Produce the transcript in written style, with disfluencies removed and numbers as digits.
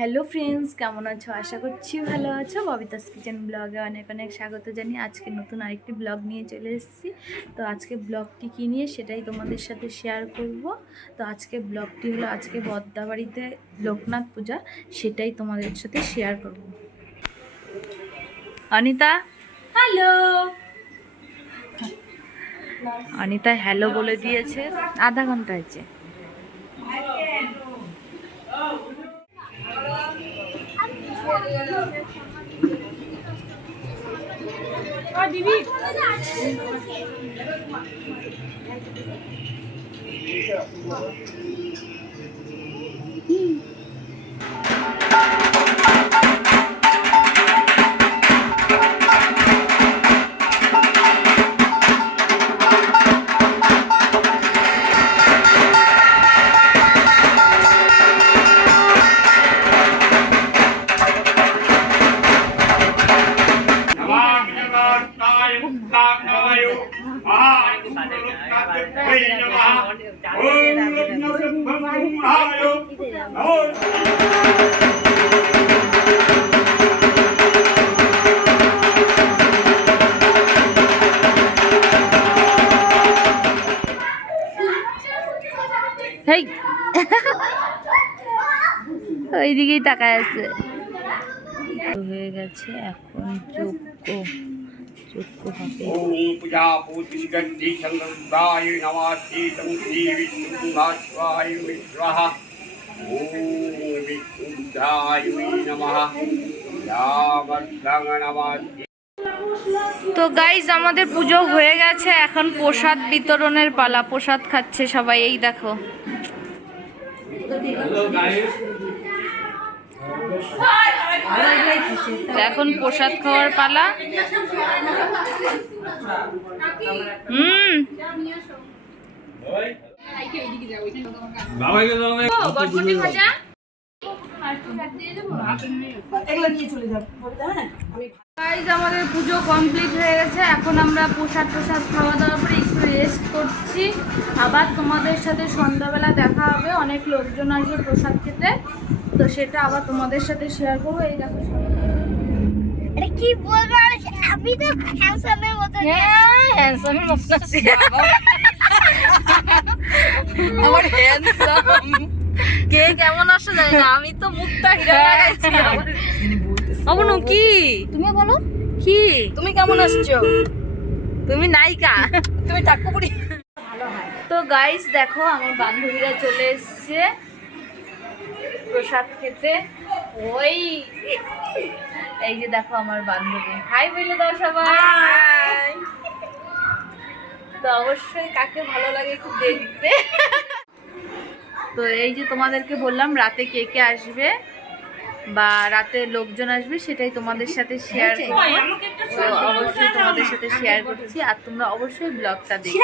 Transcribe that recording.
Hello friends, কেমন আছো? আশা করছি ভালো আছো। ববিতাস কিচেন ব্লগে অনেক অনেক স্বাগত জানিয়ে আজকে নতুন আরেকটি ব্লগ নিয়ে চলে এসেছি। তো আজকে ব্লগটি কী নিয়ে সেটাই তোমাদের সাথে শেয়ার করব। তো আজকে ব্লগটি হলো আজকে বদ্দাবাড়িতে লোকনাথ পূজা, সেটাই তোমাদের সাথে শেয়ার করব। অনিতা হ্যালো, অনিতা হ্যালো বলে দিয়েছে। আধা ঘন্টা হয়েছে। দিদি ওইদিকেই তাকায় আছে। হয়ে গেছে, এখন যজ্ঞ হবে। পূজা প্রতিষ্ঠতি চন্দ্রায় নমঃ শ্রী বিষ্ণুদায় বিষ্ণুঃ। ওম বিষ্ণুদায় নমঃ রামং নমঃ। তো গাইজ আমাদের পুজো হয়ে গেছে, এখন প্রসাদ বিতরণের পালা। প্রসাদ খাচ্ছে সবাই, এই দেখো। এখন প্রসাদ খাওয়ার পালা। আমাদের পুজো কমপ্লিট হয়ে গেছে, এখন আমরা প্রসাদ খাওয়া দাওয়ার পরে একটু রেস্ট করছি। আবার তোমাদের সাথে সন্ধ্যাবেলা দেখা হবে, অনেক লোকজন আসবে প্রসাদ খেতে, তো সেটা আবার তোমাদের সাথে শেয়ার করবো। এই দেখো কি বলবো, আমি তো হ্যান্ডসামের মতো হ্যান্ডসামের মতো আছি আমার হ্যান্ডসাম। কে কেমন আসে জানি না, আমি তো মুখটা হিরা লাগাইছি। অবনু কি তুমি বলো, কি তুমি কেমন আসছো? তুমি নায়িকা, তুমি টাকুপুরি। তো গাইস দেখো, আমার বান্ধবীরা চলে এসছে প্রসাদ খেতে। ওই এই যে দেখো আমার বান্ধবী, হাই বলে দাও সবাই। তো অবশ্যই কাকে ভালো লাগে একটু দেখবে। তো এই যে তোমাদেরকে বললাম রাতে কে কে আসবে বা রাতে লোকজন আসবে, সেটাই তোমাদের সাথে শেয়ার করবো। তো অবশ্যই তোমাদের সাথে শেয়ার করছি, আর তোমরা অবশ্যই ব্লগটা দেখো।